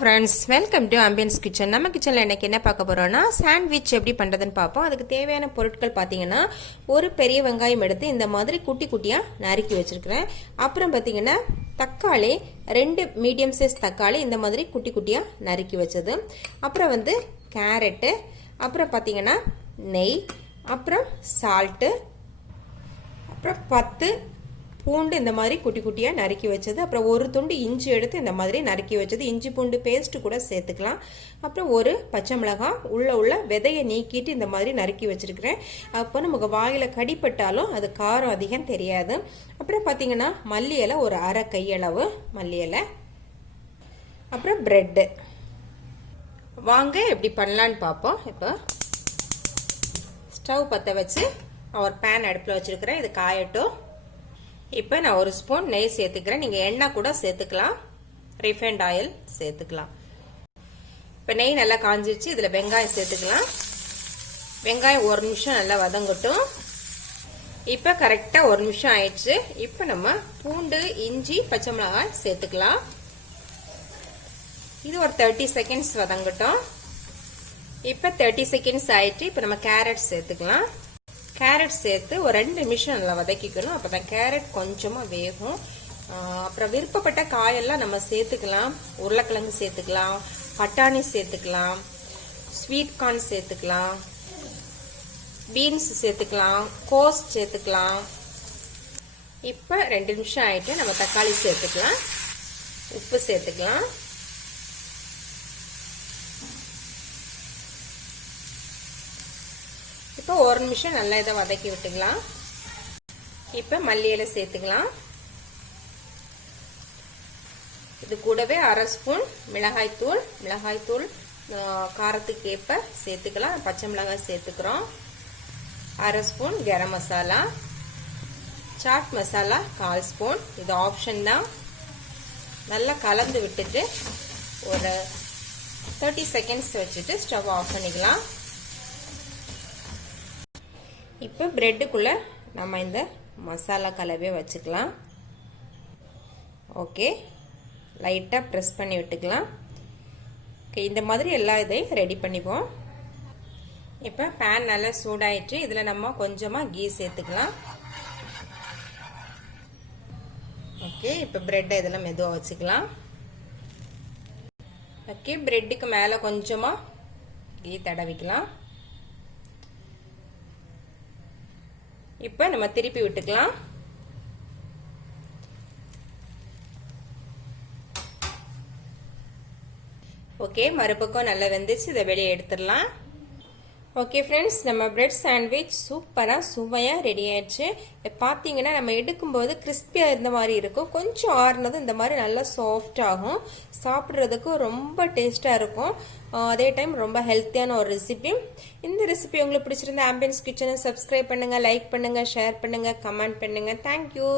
friends, welcome to Ambience kitchen. நம்ம கிச்சன்ல இன்னைக்கு என்ன பார்க்க போறோம்னா சாண்ட்விச் எப்படி பண்றதுன்னு பாப்போம். அதுக்கு தேவையான பொருட்கள் பாத்தீங்கன்னா ஒரு பெரிய வெங்காயம் எடுத்து இந்த மாதிரி குட்டி குட்டியா நறுக்கி வச்சிருக்கேன். அப்புறம் பாத்தீங்கன்னா தக்காளி 2 மீடியம் சைஸ் தக்காளி இந்த மாதிரி குட்டி குட்டியா நறுக்கி வச்சது. அப்புறம் வந்து கேரட், அப்புறம் பாத்தீங்கன்னா நெய், அப்புறம் சால்ட், அப்புறம் 10 பூண்டு இந்த மாதிரி குட்டி குட்டியா நறுக்கி வச்சது. அப்புறம் ஒரு துண்டு இஞ்சி எடுத்து இந்த மாதிரி நறுக்கி வச்சது. இஞ்சி பூண்டு பேஸ்ட் கூட சேர்த்துக்கலாம். அப்புறம் ஒரு பச்சை மிளகாய் உள்ள விதையை நீக்கிட்டு இந்த மாதிரி நறுக்கி வச்சிருக்கிறேன். அப்போ நமக்கு வாயில கடிப்பட்டாலும் அது காரம் அதிகம் தெரியாது. அப்புறம் பார்த்தீங்கன்னா மல்லி இலை ஒரு அரை கையளவு மல்லி இலை, அப்புறம் பிரெட். வாங்க எப்படி பண்ணலான்னு பார்ப்போம். இப்போ ஸ்டவ் பற்ற வச்சு ஒரு பேன் அடுப்பில் வச்சிருக்கிறேன். இது காயட்டும். இப்போ நான் ஒரு ஸ்பூன் நெய் சேர்த்துக்கிறேன். நீங்கள் எண்ணெய் கூட சேர்த்துக்கலாம், ரிஃபைண்ட் ஆயில் சேர்த்துக்கலாம். இப்போ நெய் நல்லா காஞ்சிச்சு. இதில் வெங்காயம் சேர்த்துக்கலாம். வெங்காயம் ஒரு நிமிஷம் நல்லா வதங்கட்டும். இப்போ கரெக்டாக ஒரு நிமிஷம் ஆயிடுச்சு. இப்போ நம்ம பூண்டு, இஞ்சி, பச்சை மிளகாய் சேர்த்துக்கலாம். இது ஒரு 30 செகண்ட்ஸ் வதங்கட்டும். இப்போ 30 செகண்ட்ஸ் ஆயிடுச்சு. இப்போ நம்ம கேரட் சேர்த்துக்கலாம். கேரட் சேர்த்து ஒரு 2 நிமிஷம் நல்லா வதக்கிக்கணும். அப்போ தான் கேரட் கொஞ்சமாக வேகும். அப்புறம் விருப்பப்பட்ட காயெல்லாம் நம்ம சேர்த்துக்கலாம். உருளைக்கிழங்கு சேர்த்துக்கலாம், பட்டாணி சேர்த்துக்கலாம், ஸ்வீட் கார்ன் சேர்த்துக்கலாம், பீன்ஸ் சேர்த்துக்கலாம், கோஸ் சேர்த்துக்கலாம். இப்போ 2 நிமிஷம் ஆயிட்டு நம்ம தக்காளி சேர்த்துக்கலாம், உப்பு சேர்த்துக்கலாம். இப்போ ஒரு நிமிஷம் நல்லா இதை வதக்கி விட்டுக்கலாம். இப்போ மல்லி இலை சேர்த்துக்கலாம். இது கூடவே அரை ஸ்பூன் மிளகாய்த்தூள் காரத்துக்கு ஏற்ப சேர்த்துக்கலாம். பச்சை மிளகாய் சேர்த்துக்கிறோம். அரை spoon garam masala, chat masala 1/4 spoon. இது ஆப்ஷன் தான். நல்லா கலந்து விட்டுட்டு ஒரு 30 செகண்ட்ஸ் வச்சுட்டு ஸ்டவ் ஆஃப் பண்ணிக்கலாம். இப்போ பிரெட்டுக்குள்ளே நம்ம இந்த மசாலா கலவையை வச்சுக்கலாம். ஓகே, லைட்டாக ப்ரெஸ் பண்ணி விட்டுக்கலாம். ஓகே, இந்த மாதிரி எல்லா இதையும் ரெடி பண்ணிப்போம். இப்போ பேன் நல்லா சூடாயிடுச்சு. இதில் நம்ம கொஞ்சமாக கீ சேர்த்துக்கலாம். ஓகே, இப்போ பிரெட்டை இதில் மெதுவாக வச்சுக்கலாம். ஓகே, பிரெட்டுக்கு மேலே கொஞ்சமாக கீ தடவிக்கலாம். இப்போ நம்ம திருப்பி விட்டுக்கலாம். ஓகே, மறுபக்கம் நல்லா வெந்துச்சு. இதை வெளியே எடுத்துடலாம். ஓகே ஃப்ரெண்ட்ஸ், நம்ம பிரெட் சாண்ட்விச் சூப்பராக சுவையாக ரெடி ஆயிடுச்சு. பார்த்தீங்கன்னா நம்ம எடுக்கும்போது கிறிஸ்பியாக இருந்த மாதிரி இருக்கும். கொஞ்சம் ஆறுனதும் இந்த மாதிரி நல்லா சாஃப்ட் ஆகும். சாப்பிட்றதுக்கு ரொம்ப டேஸ்ட்டாக இருக்கும். அதே டைம் ரொம்ப ஹெல்த்தியான ஒரு ரெசிபி. இந்த ரெசிபி உங்களுக்கு பிடிச்சிருந்தா ஆம்பியன்ஸ் கிச்சனை சப்ஸ்கிரைப் பண்ணுங்கள், லைக் பண்ணுங்கள், ஷேர் பண்ணுங்கள், கமெண்ட் பண்ணுங்கள். தேங்க்யூ.